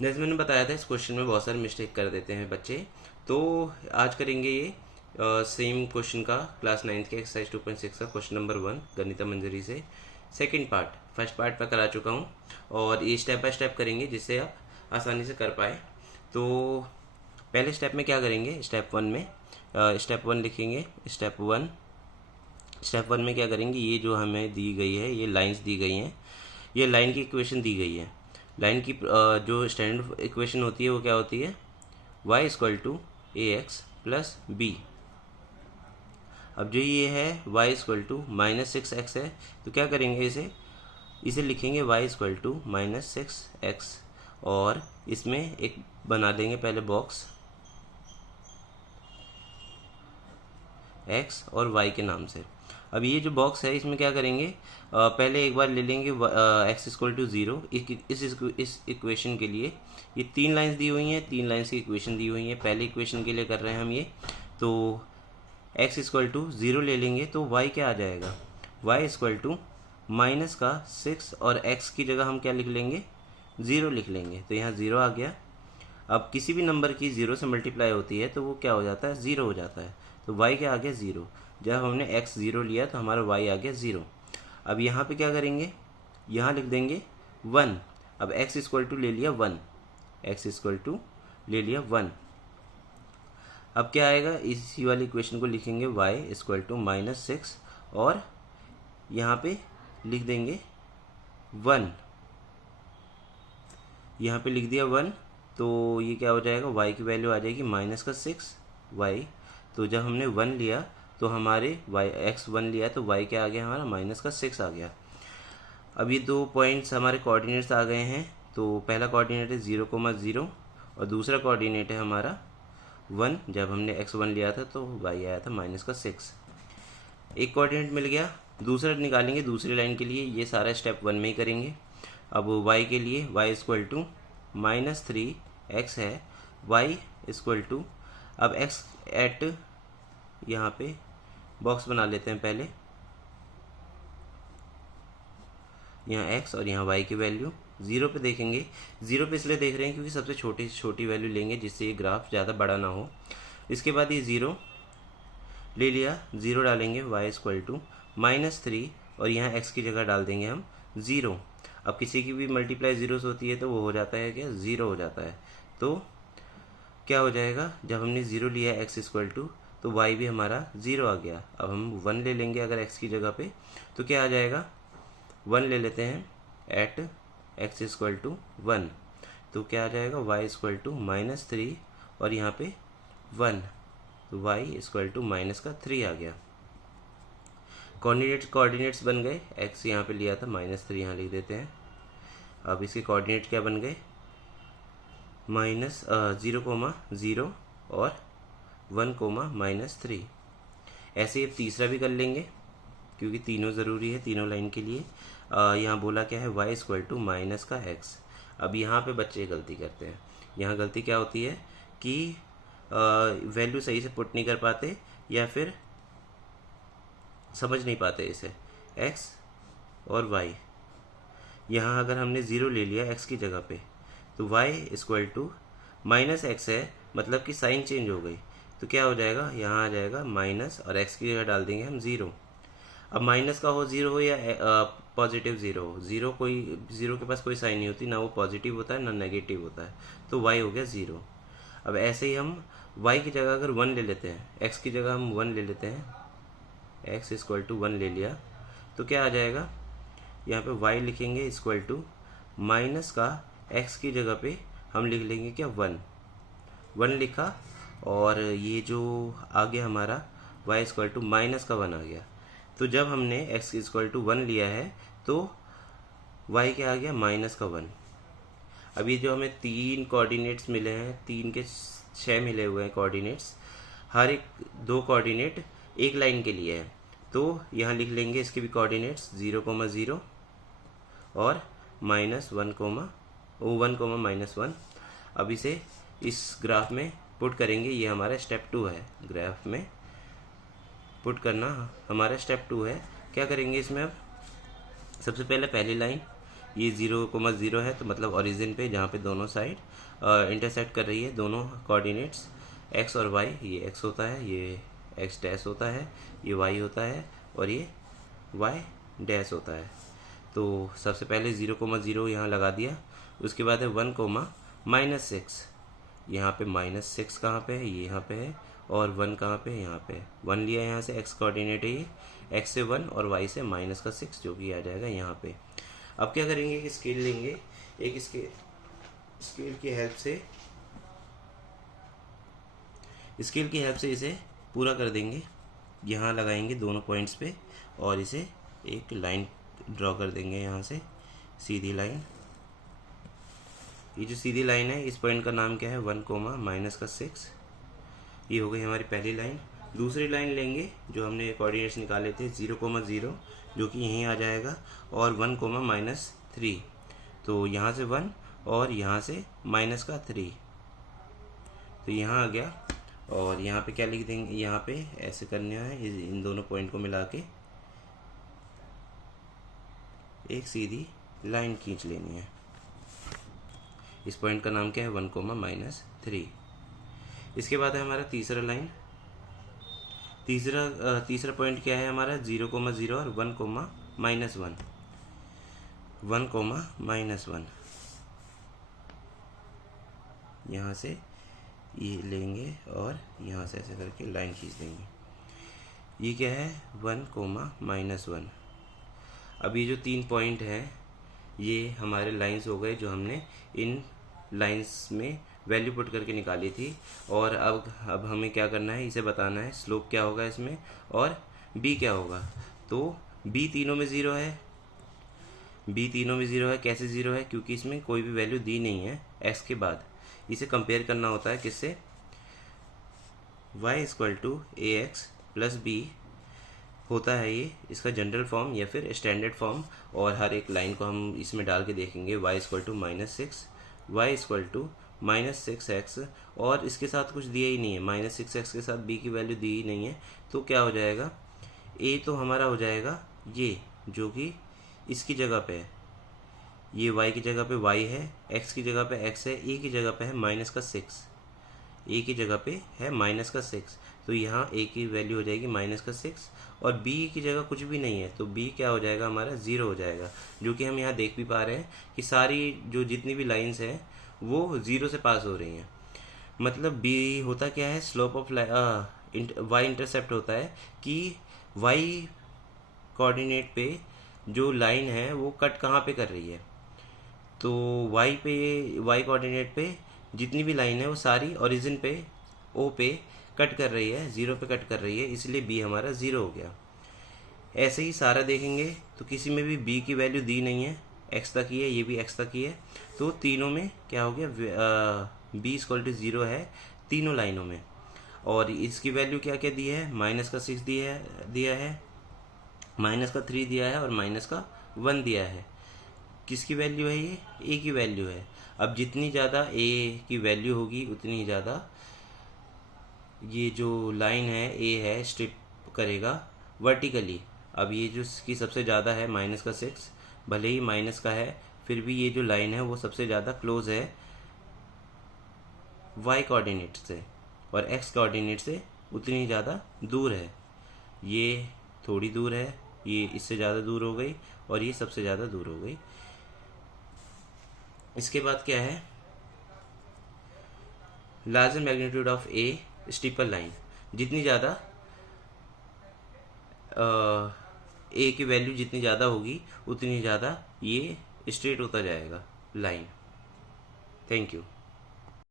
जैसे मैंने बताया था, इस क्वेश्चन में बहुत सारे मिस्टेक कर देते हैं बच्चे। तो आज करेंगे ये सेम क्वेश्चन का क्लास 9th के एक्सरसाइज 2.6 का क्वेश्चन नंबर 1 गणिता मंजरी से सेकंड पार्ट। फर्स्ट पार्ट मैं करा चुका हूँ और ये स्टेप बाय स्टेप करेंगे जिससे आप आसानी से कर पाए। तो पहले स्टेप में क्या करेंगे, स्टेप 1 में स्टेप 1 लिखेंगे। स्टेप वन में क्या करेंगे, ये जो हमें दी गई है, ये लाइंस दी गई हैं, ये लाइन की इक्वेशन दी गई है। लाइन की जो स्टैंडर्ड इक्वेशन होती है वो क्या होती है, y equal to a x plus b. अब जो ये है y इक्वल टू -6x है, तो क्या करेंगे, इसे लिखेंगे y इक्वल टू -6x और इसमें एक बना देंगे पहले बॉक्स x और y के नाम से। अब ये जो बॉक्स है इसमें क्या करेंगे, पहले एक बार ले लेंगे x इक्वल टू 0। इस इक्वेशन के लिए ये 3 लाइंस दी हुई हैं, 3 लाइंस की इक्वेशन दी हुई है। पहले इक्वेशन के लिए कर रहे हैं हम ये, तो x इक्वल टू 0 ले लेंगे तो y क्या आ जाएगा, y इक्वल टू माइनस का 6 और x की जगह हम क्या लिख लेंगे, 0 लिख लेंगे। तो यहाँ 0 आ गया। अब किसी भी नंबर की 0 से मल्टीप्लाई होती है तो वो क्या हो जाता है, 0 हो जाता है। तो y क्या आ गया, 0। जब हमने x 0 लिया तो हमारा y आ गया 0। अब यहाँ पे क्या करेंगे, यहाँ लिख देंगे 1। अब x इक्वल टू ले लिया 1, x इक्वल टू ले लिया 1। अब क्या आएगा, इसी वाली इक्वेशन को लिखेंगे y इक्वल टू -6 और यहाँ पे लिख देंगे 1। यहाँ पे लिख दिया 1, तो ये क्या हो जाएगा, y की वैल्यू आ जाएगी -6y। तो जब हमने 1 लिया तो हमारे x 1 लिया तो y क्या आ गया, हमारा -6 आ गया। अब ये 2 पॉइंट्स हमारे कोऑर्डिनेट्स आ गए हैं। तो पहला कोऑर्डिनेट है 0,0 और दूसरा कोऑर्डिनेट है हमारा 1। जब हमने x1 लिया था तो y आया था -6। एक कोऑर्डिनेट मिल गया, दूसरा निकालेंगे दूसरी लाइन के लिए। ये सारा स्टेप 1 में ही करेंगे। अब y के लिए y इक्वल टू -3x है, y इक्वल टू, अब x एट, यहाँ पे बॉक्स बना लेते हैं पहले, यहाँ x और यहाँ y की वैल्यू 0 पे देखेंगे। 0 पे इसलिए देख रहे हैं क्योंकि सबसे छोटी से छोटी वैल्यू लेंगे जिससे ये ग्राफ ज़्यादा बड़ा ना हो। इसके बाद ये 0 ले लिया, 0 डालेंगे, y इक्वल टू -3 और यहाँ x की जगह डाल देंगे हम 0। अब किसी की भी मल्टीप्लाई 0 से होती है तो वो हो जाता है क्या, 0 हो जाता है। तो क्या हो जाएगा, जब हमने 0 लिया x इक्वल टू तो y भी हमारा 0 आ गया। अब हम 1 ले लेंगे अगर x की जगह पे, तो क्या आ जाएगा, 1 ले लेते हैं एट x इक्वल टू 1। तो क्या आ जाएगा, y इक्वल टू -3 और यहाँ पे 1, तो y इक्वल टू -3 आ गया। कोऑर्डिनेट्स बन गए, x यहाँ पे लिया था, -3 यहाँ लिख देते हैं। अब इसके कोऑर्डिनेट क्या बन गए, -0,0 और 1,-3। ऐसे ही अब तीसरा भी कर लेंगे क्योंकि तीनों ज़रूरी है, तीनों लाइन के लिए। यहाँ बोला क्या है, y इक्वल टू -x। अब यहाँ पे बच्चे गलती करते हैं। यहाँ गलती क्या होती है कि वैल्यू सही से पुट नहीं कर पाते या फिर समझ नहीं पाते इसे, x और y। यहाँ अगर हमने 0 ले लिया x की जगह पे तो y इक्वल टू -x है, मतलब कि साइन चेंज हो गई। तो क्या हो जाएगा, यहाँ आ जाएगा माइनस और x की जगह डाल देंगे हम 0। अब माइनस का हो 0 हो या पॉजिटिव 0 हो, 0 के पास कोई साइन नहीं होती, ना वो पॉजिटिव होता है ना नेगेटिव होता है, तो y हो गया 0। अब ऐसे ही हम y की जगह अगर 1 ले लेते हैं, x की जगह हम 1 ले लेते हैं, x इक्वल टू 1 ले लिया तो क्या आ जाएगा, यहाँ पे y लिखेंगे इक्वल टू माइनस का x की जगह पे हम लिख लेंगे क्या, 1 लिखा और ये जो आ गया हमारा y इक्वल टू -1 आ गया। तो जब हमने x इक्वल टू 1 लिया है तो y क्या आ गया, -1। अब ये जो हमें 3 कोऑर्डिनेट्स मिले हैं, 3 के 6 मिले हुए हैं कोऑर्डिनेट्स, हर एक 2 कोऑर्डिनेट एक लाइन के लिए है। तो यहाँ लिख लेंगे इसके भी कोऑर्डिनेट्स 0,0 और -1,1। अब इसे इस ग्राफ में पुट करेंगे, ये हमारा स्टेप 2 है। ग्राफ में पुट करना हमारा स्टेप 2 है। क्या करेंगे इसमें, अब सबसे पहले पहली लाइन ये 0,0 है, तो मतलब ओरिजिन पे जहाँ पे दोनों साइड इंटरसेक्ट कर रही है, दोनों कोऑर्डिनेट्स x और y, ये x होता है, ये x डैश होता है, ये y होता है और ये y डैश होता है। तो सबसे पहले 0,0 यहाँ लगा दिया। उसके बाद है 1,-6। यहाँ पे -6 कहाँ पे है, ये यहाँ पे है, और 1 कहाँ पे है, यहाँ पे है। 1 लिया यहाँ से, x कोऑर्डिनेट है ये, x से 1 और y से -6, जो कि आ जाएगा यहाँ पे। अब क्या करेंगे कि स्केल लेंगे, एक स्केल की हेल्प से इसे पूरा कर देंगे। यहाँ लगाएंगे दोनों पॉइंट्स पे और इसे एक लाइन ड्रॉ कर देंगे, यहाँ से सीधी लाइन। ये जो सीधी लाइन है, इस पॉइंट का नाम क्या है, 1,-6। ये हो गई हमारी पहली लाइन। दूसरी लाइन लेंगे जो हमने कोऑर्डिनेट्स निकाले थे, 0,0 जो कि यहीं आ जाएगा, और 1,-3। तो यहाँ से 1 और यहाँ से -3, तो यहाँ आ गया। और यहाँ पे क्या लिख देंगे, यहाँ पे ऐसे करना है, इन दोनों पॉइंट को मिला के एक सीधी लाइन खींच लेनी है। इस पॉइंट का नाम क्या है, 1,-3। इसके बाद है हमारा तीसरा लाइन। तीसरा पॉइंट क्या है हमारा, 0,0 और 1,-1। 1,-1 यहाँ से ये लेंगे और यहाँ से ऐसे करके लाइन खींच देंगे। ये क्या है, 1,-1। अब ये जो 3 पॉइंट है, ये हमारे लाइंस हो गए जो हमने इन लाइंस में वैल्यू पुट करके निकाली थी। और अब हमें क्या करना है, इसे बताना है स्लोप क्या होगा इसमें और b क्या होगा। तो b तीनों में 0 है, b तीनों में 0 है। कैसे 0 है, क्योंकि इसमें कोई भी वैल्यू दी नहीं है x के बाद। इसे कंपेयर करना होता है किससे, y = ax + b होता है ये इसका जनरल फॉर्म या फिर स्टैंडर्ड फॉर्म। और हर एक लाइन को हम इसमें डाल के देखेंगे, y = -6x, और इसके साथ कुछ दिया ही नहीं है, -6x के साथ b की वैल्यू दी ही नहीं है। तो क्या हो जाएगा, a तो हमारा हो जाएगा ये, जो कि इसकी जगह पे है, ये y की जगह पे y है, x की जगह पे x है, a की जगह पे है -6, a की जगह पे है -6। तो यहाँ a की वैल्यू हो जाएगी -6 और b की जगह कुछ भी नहीं है, तो b क्या हो जाएगा हमारा, 0 हो जाएगा। जो कि हम यहाँ देख भी पा रहे हैं कि सारी जो जितनी भी लाइंस हैं वो 0 से पास हो रही हैं। मतलब b होता क्या है, स्लोप ऑफ y इंटरसेप्ट होता है कि y कोऑर्डिनेट पे जो लाइन है वो कट कहाँ पे कर रही है। तो y कोऑर्डिनेट पे जितनी भी लाइन है वो सारी ओरिजिन पे o पे कट कर रही है, 0 पे कट कर रही है, इसलिए b हमारा 0 हो गया। ऐसे ही सारा देखेंगे तो किसी में भी b की वैल्यू दी नहीं है, x तक ही है, ये भी x तक ही है। तो तीनों में क्या हो गया, b = 0 है तीनों लाइनों में। और इसकी वैल्यू क्या क्या दी है, -6 दिया है, -3 दिया है और -1 दिया है। किसकी वैल्यू है, ये a की वैल्यू है। अब जितनी ज़्यादा a की वैल्यू होगी उतनी ज़्यादा ये जो लाइन है a है स्ट्रिप करेगा वर्टिकली। अब ये जो इसकी सबसे ज़्यादा है -6, भले ही माइनस का है फिर भी ये जो लाइन है वो सबसे ज़्यादा क्लोज है y कोऑर्डिनेट से, और x कोऑर्डिनेट से उतनी ज़्यादा दूर है। ये थोड़ी दूर है, ये इससे ज़्यादा दूर हो गई और ये सबसे ज़्यादा दूर हो गई। इसके बाद क्या है, larger magnitude of a steeper line. जितनी ज़्यादा ए की वैल्यू जितनी ज़्यादा होगी उतनी ज़्यादा ये स्ट्रेट होता जाएगा लाइन। Thank you.